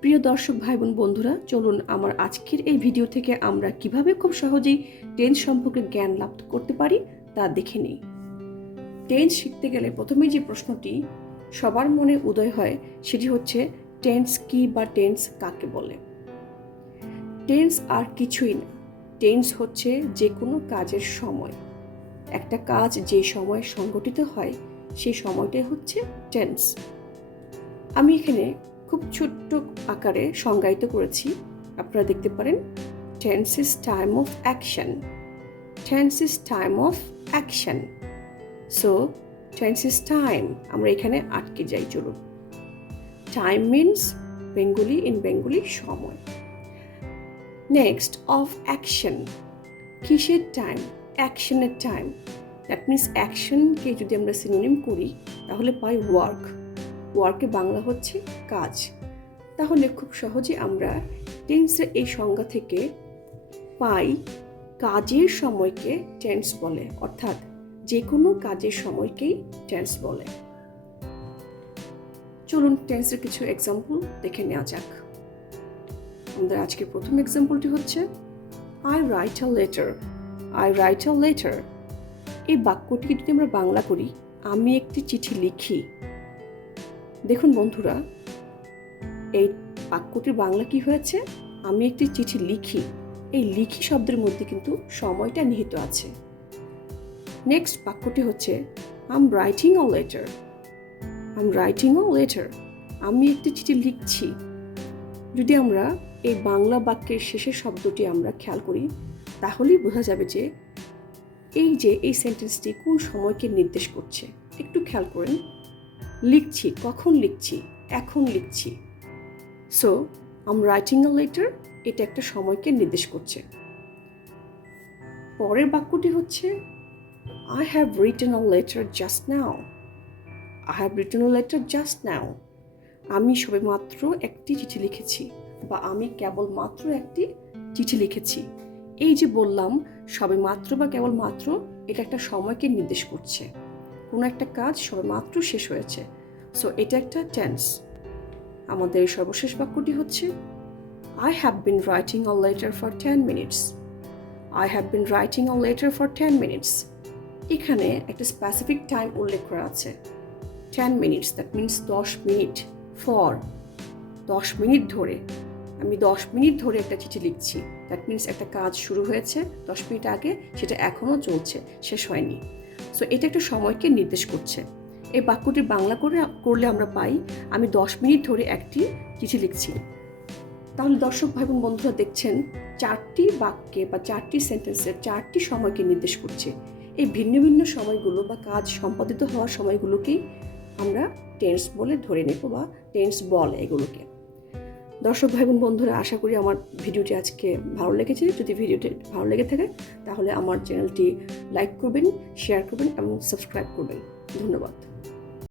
প্রিয় দর্শক ভাই বোন বন্ধুরা, চলুন আমার আজকের এই ভিডিও থেকে আমরা কীভাবে খুব সহজেই টেন্স সম্পর্কে জ্ঞান লাভ করতে পারি তা দেখে নিই। টেন্স শিখতে গেলে প্রথমে যে প্রশ্নটি সবার মনে উদয় হয় সেটি হচ্ছে, টেন্স কি বা টেন্স কাকে বলে? টেন্স আর কিছুই না, টেন্স হচ্ছে যে কোনো কাজের সময়। একটা কাজ যে সময় সংগঠিত হয় সেই সময়টাই হচ্ছে টেন্স। আমি এখানে খুব ছোট্ট আকারে সংজ্ঞায়িত করেছি। আপনারা দেখতে পারেন tense is time of action tense is time of action so tense is time আমরা এখানে আটকে যাই, চলুন। Time means Bengali in Bengali সময়। নেক্সট অফ অ্যাকশন কিসের টাইম অ্যাকশনের টাইম দ্যাট মিনস অ্যাকশনকে যদি আমরা সিনোনিম করি, তাহলে পাই ওয়ার্ক ওয়ার্কে বাংলা হচ্ছে কাজ। তাহলে খুব সহজে আমরা টেন্সের এই সংজ্ঞা থেকে পাই কাজের সময়কে টেন্স বলে, অর্থাৎ যে কোনো কাজের সময়কেই টেন্স বলে। চলুন টেন্সের কিছু এক্সাম্পল দেখে নেওয়া যাক। আমাদের আজকের প্রথম এক্সাম্পলটি হচ্ছে I write a letter I write a letter এই বাক্যটিকে যদি আমরা বাংলা করি, আমি একটি চিঠি লিখি দেখুন বন্ধুরা, এই বাক্যটির বাংলা কি হয়েছে? আমি একটি চিঠি লিখি। এই লিখি শব্দের মধ্যে কিন্তু সময়টা নিহিত আছে। নেক্সট বাক্যটি হচ্ছে I'm writing a letter I'm writing a letter আমি একটি চিঠি লিখছি। যদি আমরা এই বাংলা বাক্যের শেষের শব্দটি আমরা খেয়াল করি, তাহলেই বোঝা যাবে যে এই যে এই সেন্টেন্সটি কোন সময়কে নির্দেশ করছে। একটু খেয়াল করেন। লিখছি, কখন লিখছি, এখন লিখছি। So I'm writing a letter এটা একটা সময়কে নির্দেশ করছে। পরের বাক্যটি হচ্ছে I have written a letter just now I have written a letter just now আমি সবে মাত্র একটি চিঠি লিখেছি, বা আমি কেবল মাত্র একটি চিঠি লিখেছি। এই যে বললাম সবে মাত্র বা কেবল মাত্র এটা একটা সময়কে নির্দেশ করছে। কোনো একটা কাজ সবে মাত্র শেষ হয়েছে। সো এটা একটা টেন্স আমাদের সর্বশেষ বাক্যটি হচ্ছে I have been writing a letter for ten minutes I have been writing a letter for ten minutes এখানে একটা স্পেসিফিক টাইম উল্লেখ করা আছে। টেন মিনিটস দ্যাট মিনস দশ মিনিট ফর দশ মিনিট ধরে। আমি দশ মিনিট ধরে একটা চিঠি লিখছি। দ্যাট মিনস একটা কাজ শুরু হয়েছে, দশ মিনিট আগে, সেটা এখনও চলছে, শেষ হয়নি। সো এটা একটা সময়কে নির্দেশ করছে। এই বাক্যটির বাংলা করে করলে আমরা পাই, আমি দশ মিনিট ধরে একটি চিঠি লিখছি। তাহলে দর্শক ভাই বোন বন্ধুরা দেখছেন, চারটি বাক্যে বা চারটি সেন্টেন্সের চারটি সময়কে নির্দেশ করছে। এই ভিন্ন ভিন্ন সময়গুলো বা কাজ সম্পাদিত হওয়ার সময়গুলোকেই আমরা টেন্স বলে ধরে নেব বা টেন্স বল এগুলোকে। দর্শক ভাই বোন বন্ধুরা, আশা করি আমার ভিডিওটি আজকে ভালো লেগেছে। যদি ভিডিওটি ভালো লেগে থাকে, তাহলে আমার চ্যানেলটি লাইক করবেন, শেয়ার করবেন এবং সাবস্ক্রাইব করবেন। ধন্যবাদ।